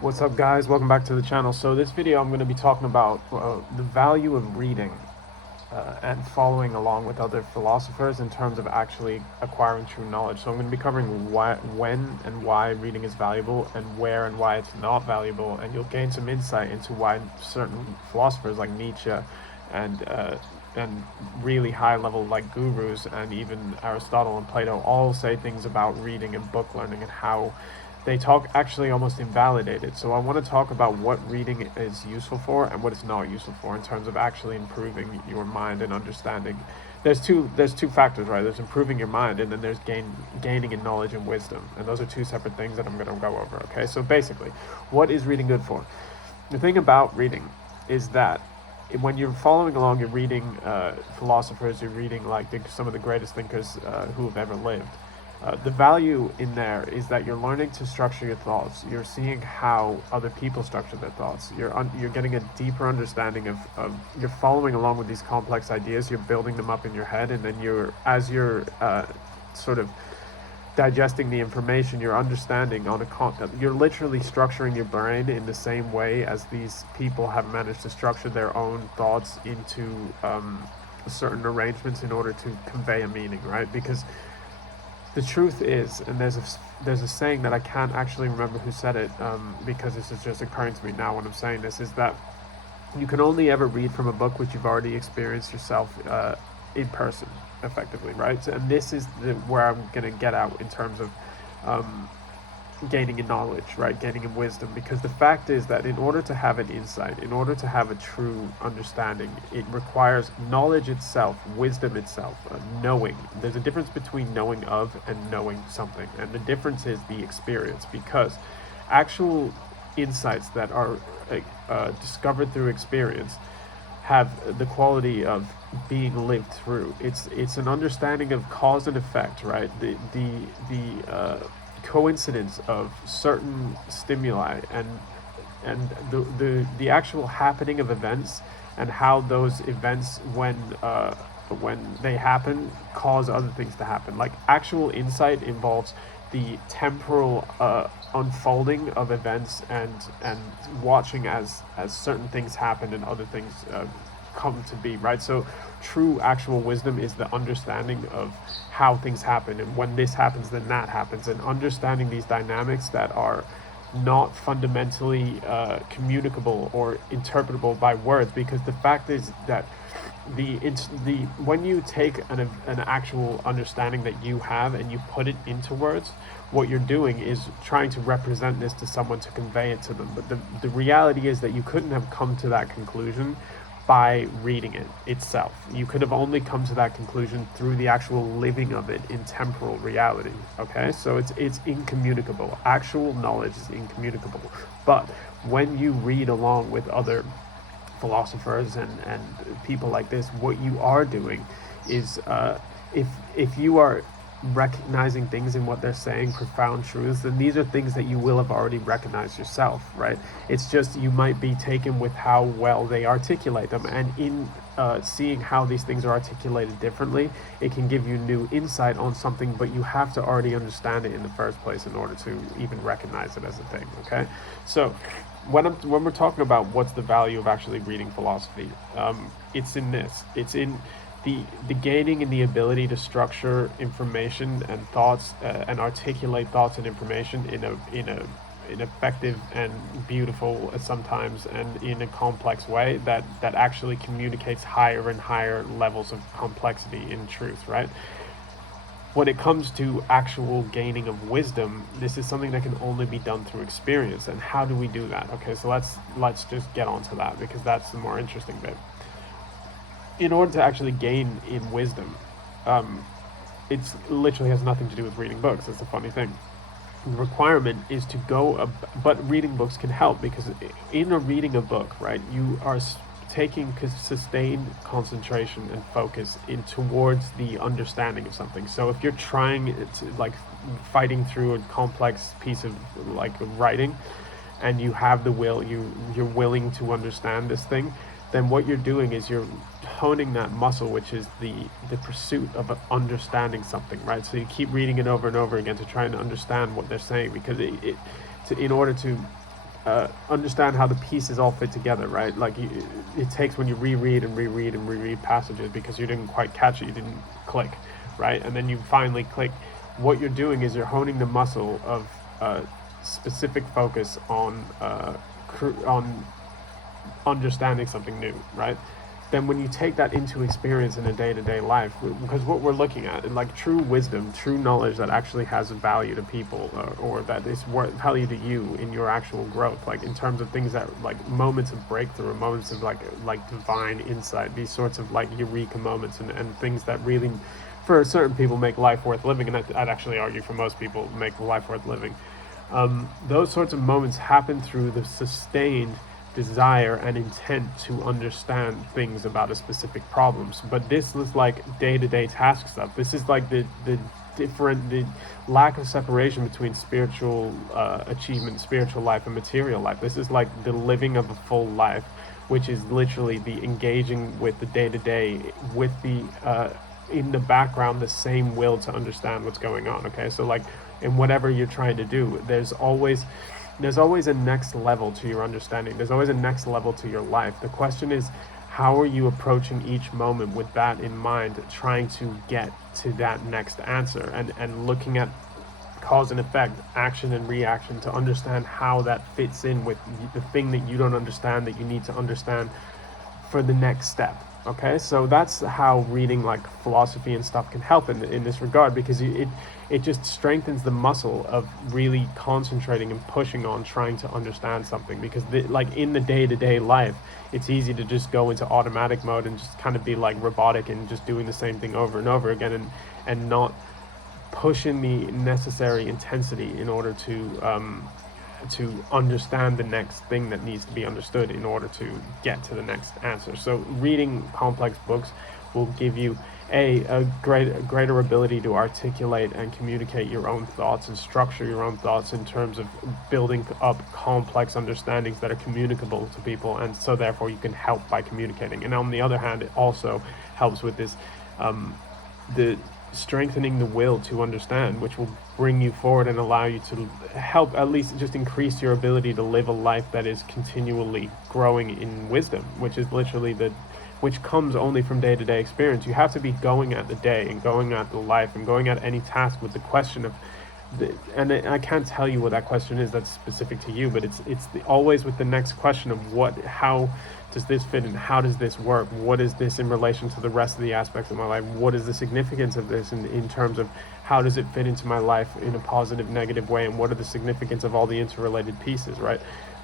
What's up, guys? Welcome back to the channel. So this video I'm going to be talking about the value of reading and following along with other philosophers in terms of actually acquiring true knowledge. So I'm going to be covering when and why reading is valuable, and where and why it's not valuable, and you'll gain some insight into why certain philosophers like Nietzsche and really high level like gurus and even Aristotle and Plato all say things about reading and book learning and how they talk actually almost invalidate it. So I want to talk about what reading is useful for and what it's not useful for in terms of actually improving your mind and understanding. There's two factors, right? There's improving your mind, and then there's gaining in knowledge and wisdom, and those are two separate things that I'm going to go over. Okay, so basically, what is reading good for? The thing about reading is that when you're following along, you're reading philosophers, you're reading like some of the greatest thinkers who have ever lived. The value in there is that you're learning to structure your thoughts. You're seeing how other people structure their thoughts. You're getting a deeper understanding of you're following along with these complex ideas. You're building them up in your head, and then as you're sort of digesting the information, you're understanding you're literally structuring your brain in the same way as these people have managed to structure their own thoughts into certain arrangements in order to convey a meaning, right? Because the truth is, and there's a saying that I can't actually remember who said it, because this is just occurring to me now when I'm saying this, is that you can only ever read from a book which you've already experienced yourself in person, effectively, right? And this is where I'm going to get out in terms of gaining in knowledge, right? Gaining in wisdom, because the fact is that in order to have an insight, in order to have a true understanding, it requires knowledge itself, wisdom itself, knowing. There's a difference between knowing of and knowing something, and the difference is the experience, because actual insights that are discovered through experience have the quality of being lived through. It's an understanding of cause and effect, right? The coincidence of certain stimuli and the actual happening of events, and how those events when they happen cause other things to happen. Like actual insight involves the temporal unfolding of events, and watching as certain things happen and other things come to be, right? So true actual wisdom is the understanding of how things happen, and when this happens then that happens, and understanding these dynamics that are not fundamentally communicable or interpretable by words. Because the fact is that the when you take an actual understanding that you have and you put it into words, what you're doing is trying to represent this to someone to convey it to them. But the reality is that you couldn't have come to that conclusion by reading it itself. You could have only come to that conclusion through the actual living of it in temporal reality. Okay, so it's incommunicable. Actual knowledge is incommunicable. But when you read along with other philosophers and people like this, what you are doing is if you are recognizing things in what they're saying, profound truths, then these are things that you will have already recognized yourself, right? It's just you might be taken with how well they articulate them, and in seeing how these things are articulated differently, it can give you new insight on something, but you have to already understand it in the first place in order to even recognize it as a thing. Okay, so when we're talking about what's the value of actually reading philosophy, it's in this. It's in the gaining and the ability to structure information and thoughts and articulate thoughts and information in an effective and beautiful sometimes, and in a complex way that actually communicates higher and higher levels of complexity in truth, right? When it comes to actual gaining of wisdom, this is something that can only be done through experience. And how do we do that? Okay, so let's just get onto that, because that's the more interesting bit. In order to actually gain in wisdom, it's literally has nothing to do with reading books. That's the funny thing. The requirement is to but reading books can help, because in a reading a book, right, you are taking sustained concentration and focus in towards the understanding of something. So if you're trying to, like, fighting through a complex piece of like writing, and you have the will, you're willing to understand this thing, then what you're doing is you're honing that muscle, which is the pursuit of understanding something, right? So you keep reading it over and over again to try and understand what they're saying, because in order to understand how the pieces all fit together, right? Like it takes when you reread and reread and reread passages because you didn't quite catch it, you didn't click, right? And then you finally click. What you're doing is you're honing the muscle of specific focus on understanding something new, right? Then when you take that into experience in a day-to-day life, because what we're looking at, like true wisdom, true knowledge that actually has value to people, or that is worth value to you in your actual growth, like in terms of things that like moments of breakthrough, moments of like divine insight, these sorts of like eureka moments, and things that really, for certain people, make life worth living, and I'd actually argue for most people make life worth living. Those sorts of moments happen through the sustained desire and intent to understand things about a specific problems. But this is like day-to-day task stuff. This is like the lack of separation between spiritual achievement, spiritual life, and material life. This is like the living of a full life, which is literally the engaging with the day-to-day with the in the background, the same will to understand what's going on. Okay, so like in whatever you're trying to do, there's always a next level to your understanding. There's always a next level to your life. The question is, how are you approaching each moment with that in mind, trying to get to that next answer, and looking at cause and effect, action and reaction, to understand how that fits in with the thing that you don't understand, that you need to understand for the next step. Okay, so that's how reading like philosophy and stuff can help in this regard, because it just strengthens the muscle of really concentrating and pushing on trying to understand something. Because like in the day-to-day life, it's easy to just go into automatic mode and just kind of be like robotic and just doing the same thing over and over again, and not pushing the necessary intensity in order to understand the next thing that needs to be understood in order to get to the next answer. So reading complex books will give you a greater ability to articulate and communicate your own thoughts and structure your own thoughts in terms of building up complex understandings that are communicable to people, and so therefore you can help by communicating. And on the other hand, it also helps with this the strengthening the will to understand, which will bring you forward and allow you to help at least just increase your ability to live a life that is continually growing in wisdom, which is literally which comes only from day-to-day experience. You have to be going at the day and going at the life and going at any task with the question of and I can't tell you what that question is that's specific to you, but it's always with the next question of how does this fit in? How does this work? What is this in relation to the rest of the aspects of my life? What is the significance of this in terms of how does it fit into my life in a positive, negative way? And what are the significance of all the interrelated pieces, right?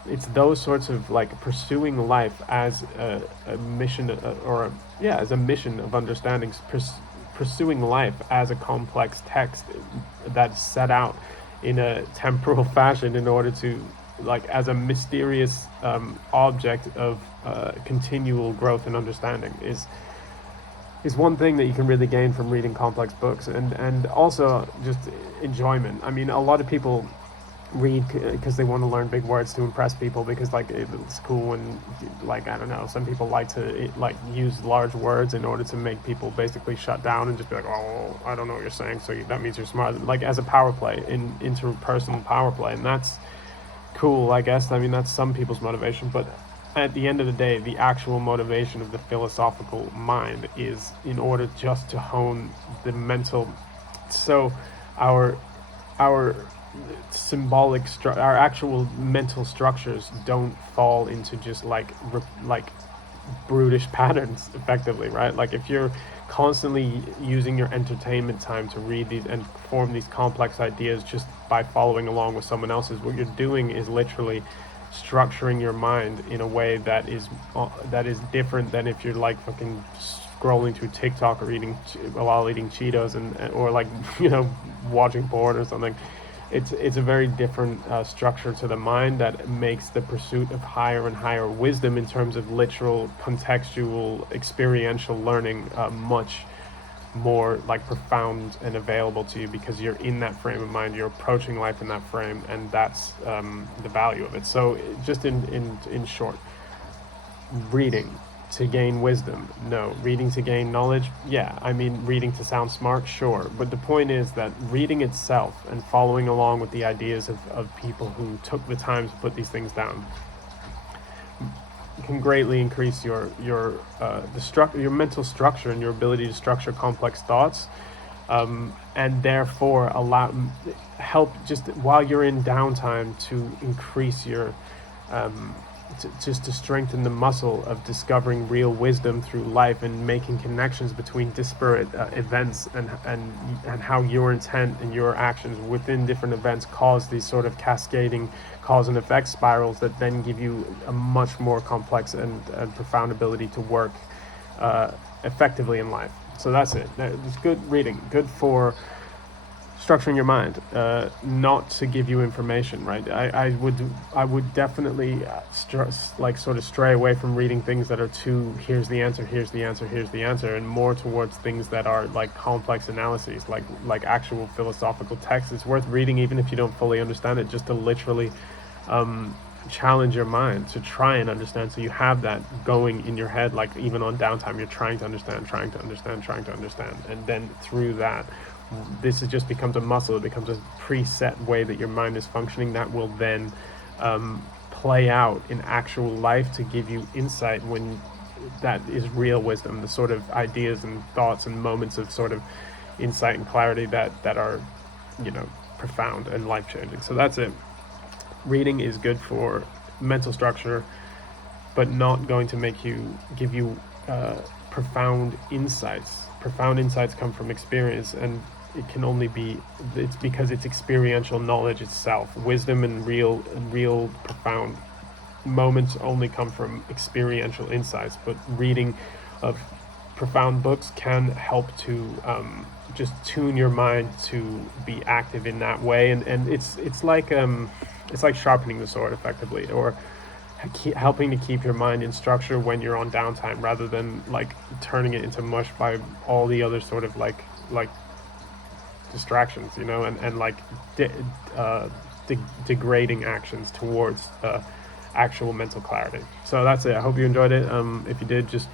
It's those sorts of like pursuing life as a mission as a mission of understanding, pursuing life as a complex text that's set out in a temporal fashion in order to, like, as a mysterious object of continual growth and understanding is one thing that you can really gain from reading complex books, and also just enjoyment. I mean, a lot of people read because they want to learn big words to impress people, because like it's cool, and like I don't know, some people like to like use large words in order to make people basically shut down and just be like, oh, I don't know what you're saying, so that means you're smart, like as a power play, in interpersonal power play. And that's cool, I guess. I mean, that's some people's motivation, but at the end of the day, the actual motivation of the philosophical mind is in order just to hone the mental. So our symbolic our actual mental structures don't fall into just like brutish patterns, effectively, right? Like if you're constantly using your entertainment time to read these and form these complex ideas just by following along with someone else's, what you're doing is literally structuring your mind in a way that is different than if you're like fucking scrolling through TikTok or while eating Cheetos or like, you know, watching porn or something. It's a very different structure to the mind that makes the pursuit of higher and higher wisdom in terms of literal, contextual, experiential learning much more like profound and available to you, because you're in that frame of mind, you're approaching life in that frame, and that's the value of it. So just in short, reading to gain wisdom? No. Reading to gain knowledge? Yeah. I mean, reading to sound smart? Sure. But the point is that reading itself and following along with the ideas of people who took the time to put these things down can greatly increase your mental structure and your ability to structure complex thoughts, and therefore help just while you're in downtime to increase your just to strengthen the muscle of discovering real wisdom through life and making connections between disparate events, and how your intent and your actions within different events cause these sort of cascading cause and effect spirals that then give you a much more complex and profound ability to work effectively in life. So that's it. It's good reading, good for structuring your mind, not to give you information, right? I would definitely sort of stray away from reading things that are too here's the answer, here's the answer, here's the answer, and more towards things that are like complex analyses, like actual philosophical texts. It's worth reading even if you don't fully understand it, just to literally challenge your mind to try and understand, so you have that going in your head, like even on downtime you're trying to understand, and then through that just becomes a muscle. It becomes a preset way that your mind is functioning that will then play out in actual life to give you insight, when that is real wisdom, the sort of ideas and thoughts and moments of sort of insight and clarity that are, profound and life-changing. So that's it. Reading is good for mental structure, but not going to give you profound insights. Profound insights come from experience, and it's because it's experiential knowledge itself. Wisdom and real profound moments only come from experiential insights, but reading of profound books can help to just tune your mind to be active in that way, and it's like sharpening the sword effectively, or helping to keep your mind in structure when you're on downtime, rather than like turning it into mush by all the other sort of like distractions, and like degrading actions towards actual mental clarity. So that's it. I hope you enjoyed it. If you did, just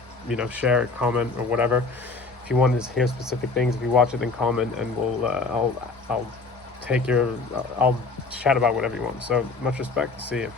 share, comment, or whatever. If you want to hear specific things, if you watch it, then comment, and I'll chat about whatever you want. So much respect. See you.